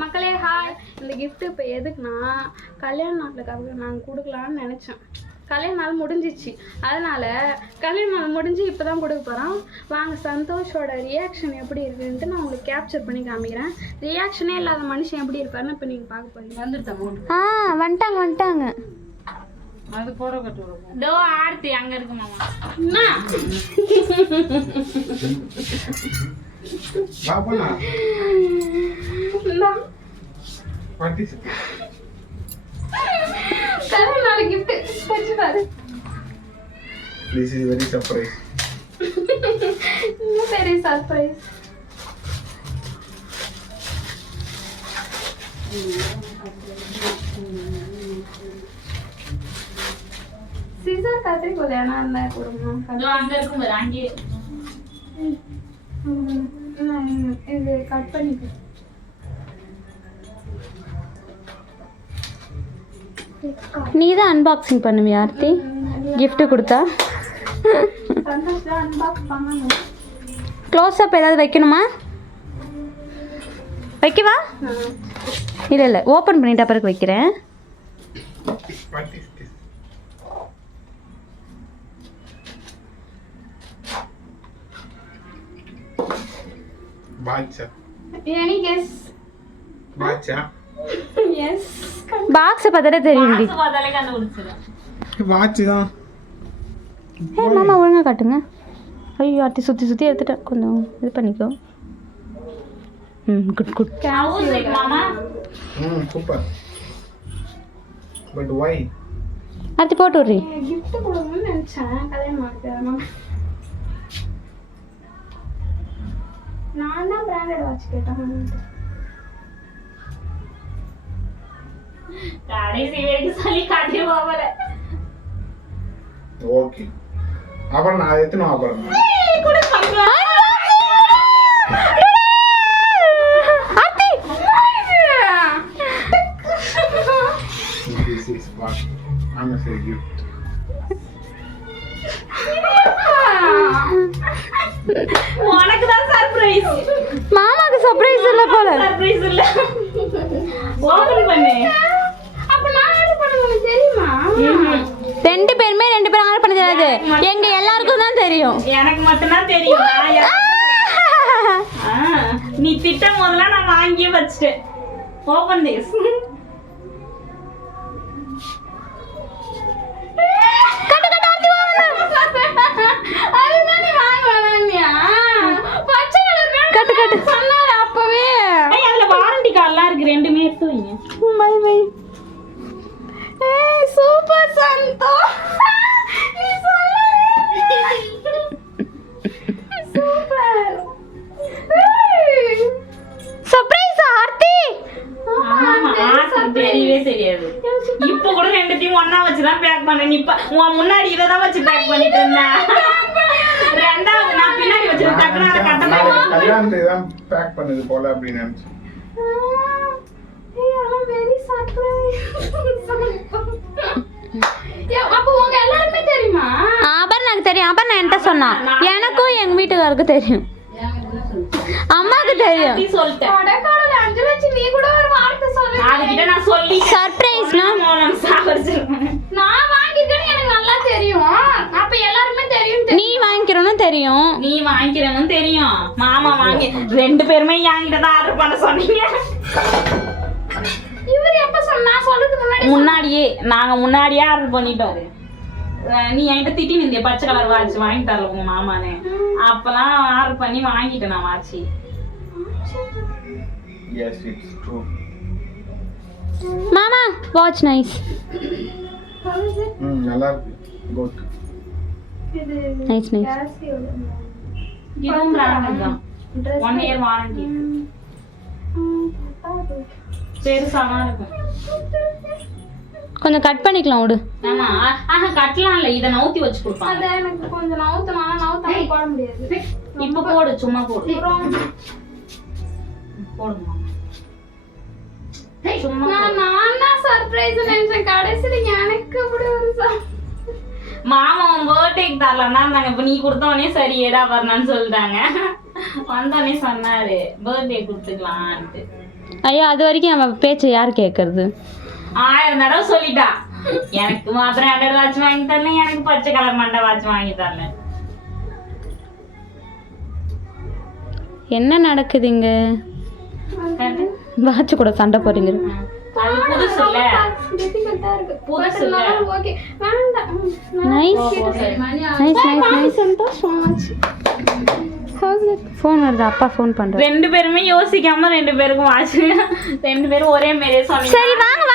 மக்களே ஹாய். இந்த கிஃப்ட் இப்போ எதுக்குன்னா கல்யாண நாளுக்காக நாங்கள் கொடுக்கலான்னு நினச்சேன். கல்யாண நாள் முடிஞ்சிச்சு, அதனால் கல்யாண நாள் முடிஞ்சு இப்போ தான் கொடுக்க போகிறோம். வாங்க சந்தோஷோட ரியாக்ஷன் எப்படி இருக்குன்ட்டு நான் உங்களுக்கு கேப்சர் பண்ணி காமிக்கிறேன். ரியாக்ஷனே இல்லாத மனுஷன் எப்படி இருப்பாருன்னு இப்போ நீங்கள் பார்க்க போகிறீங்க. வந்துட்டாங்க அது போட கட்டு டோ ஆர்த்தி அங்கே இருக்கு மாமா. This is very surprise. Very surprise. Scissor கத்திரி கொலையானா இருந்தா கொடுமா. அதோ அங்க இருக்கும் பாரு அங்கே. இது கட் பண்ணிக்க. நீ தான் அன்பாக்சிங் பண்ணுவியா ஆர்த்தி? கிஃப்ட் கொடுத்தா சந்தோஷம் அன்பாக்ஸ் பண்ணணும். க்ளோஸ் அப் ஏதாவது வைக்கணுமா? வைக்கவா? இல்லை இல்லை, ஓப்பன் பண்ணிட்டு அப்புறம் வைக்கிறேன். What is this? Bacha. Any guess? Bacha. Yes. பாக்ஸை பார்த்தாலே தெரியும்டி. பாக்ஸ் பார்த்தாலே கண்டுபிடிச்சிடும். Watch தான். மாமா ஒழுங்காக காட்டுங்க. ஐயோ ஆர்த்தி சுற்றி சுற்றி எடுத்துட்டேன், கொஞ்சம் இது பண்ணிக்கோ. Good good. ஹவுஸ் லைக் மாமா. Super. But why? ஆர்த்தி போட்டு விட்றி. gift கொடுக்கணும்னு நினைச்சேன் கல்யாணம் ஆகுது. நான் தான் பிராண்டட் வாட்ச் கேட்டேன். கடைசி வரைக்கும் சொல்லி காட்டிடுவா போல. Okay. அப்புறம் நான் எத்தனை அப்புறம் கூட பண்றா. This is what I'm a gift. உனக்கு தான் சர்ப்ரைஸ். மாமாக்கு சர்ப்ரைஸ் இல்லை போல. சர்ப்ரைஸ் இல்ல. ஓபன் பண்ணு. அப்ப நான் என்ன பண்ணுவேன் தெரியுமா? ரெண்டு பேரும் ஆர்டர் பண்ண தெரியாது, எங்க எல்லாருக்கும் தான் தெரியும். எனக்கு மட்டும் தான் தெரியும். நீ திட்டம் முதல்ல நான் வாங்கி வச்சிட்டேன். Open this. அதுதான் நீ வாங்க வேணாம்னியா? பச்சை கலர் வேணும் கட்டு கட்டு சொன்னால அப்பவே. ஏய் அதுல வாரண்டி கார்டுலாம் இருக்கு, ரெண்டுமே எடுத்து வைங்க. By by. ஏய் சூப்பர் சந்தோ. நீ சொல்லவே சூப்பர். சர்ப்ரைஸ் ஆர்த்தி. தெரியவே தெரியாது. இப்ப கூட ரெண்டுத்தையும் ஒண்ணா வச்சுதான் பேக் பண்ண. நீ உன் முன்னாடி இததான் வச்சு பேக் பண்ணிட்டு இருந்தேன். ரெண்டாவது நான் பின்னாடி வச்சிருக்கேன். டக்குனால கட்டணும். கல்யாணத்துக்கு தான் பேக் பண்ணது போல அப்படின்னு நினைச்சேன். ஏய் ஆனா வெரி சர்ப்ரைஸ். அப்ப உங்க எல்லாருமே தெரியுமா? அபர்ணாக்கு தெரியும். அபர்ணா என்கிட்ட சொன்னான். எனக்கும் எங்க வீட்டுக்காருக்கு தெரியும், அம்மாக்கு தெரியும். நீ சொல்லிட்டேன். கொடைக்கானல் 5 லட்சம் நீ கூட ஒரு வார்த்தை சொல்லுங்க. அதுகிட்ட நான் சொல்லி சர்ப்ரைஸ்னா மோனம் சாவடிச்சிருக்கேன். நான் வாங்கிட்டேன்னு எனக்கு நல்லா தெரியும். அப்ப எல்லாருமே தெரியும். நீ வாங்கிக்கிறோன்னு தெரியும். நீ வாங்கிக்கிறேன்னு தெரியும். மாமா வாங்கி ரெண்டு பேருமே என்கிட்ட தான் ஆர்டர் பண்ண சொன்னீங்க. இவர் எப்ப சொன்னா? சொல்றதுக்கு முன்னாடியே நாங்க முன்னாடியே ஆர்டர் பண்ணிட்டோம். நீ என்கிட்ட திட்டி நிந்திய பச்சை கலர் வாட்ச் வாங்கி தரல உங்க மாமானே. அப்பெல்லாம் ஆர்டர் பண்ணி வாங்கிட்டேன் நான் வாட்ச். Yes, it's true. மாமா வாட்ச் நைஸ். நல்லா இருக்கு. குட். இது நைஸ் நைஸ். கேசியோட இதுவும் பிராண்டட் தான். 1 year வாரண்டி. பெருசானா இருக்கும். கொஞ்சம் கட் பண்ணிக்கலாம் விடு. ஆமா கட்டலாம் இல்ல, இத நவுத்தி வச்சு கொடுப்பாங்க. அத எனக்கு கொஞ்சம் நவுத்தாம போட முடியாது. இப்ப போடு, சும்மா போடு. போடுமா சும்மா நான் சர்ப்ரைஸ் நினைச்சேன். கடைசில எனக்கு இப்படி ஒரு மாமா உன் பர்த்டேக்கு தரலன்னா இருந்தாங்க. இப்ப நீ கொடுத்தோடனே சரி ஏதா வரணும்னு சொல்லிட்டாங்க. வந்தோடனே சொன்னாரு பர்த்டே கொடுத்துக்கலான்ட்டு. ஐயோ அது வரைக்கும் அவன் பேச்சு யார் கேட்கறது? 1000 தடவை சொல்லிட்டா எனக்கு மாத்திரம் ஆண்டர் வாட்ச் வாங்கி தரல, எனக்கு பச்சை கலர் மண்டை வாட்ச் வாங்கி தரல. என்ன நடக்குதுங்க? வாட்ச் கூட சண்டை போறீங்க. அது புதுசு இல்ல, டிஃபிகல்ட்டா இருக்கு. புதுசு இல்ல. ஓகே வேண்டாம். Nice nice nice nice. சந்தோஷம் ஆச்சு. ஃபோன் வருது, அப்பா ஃபோன் பண்றாரு. 2 பேருமே யோசிக்காம 2 பேருக்கும் வாட்ச் 2 பேரும் ஒரே மாதிரியே சொன்னீங்க. சரி வாங்க.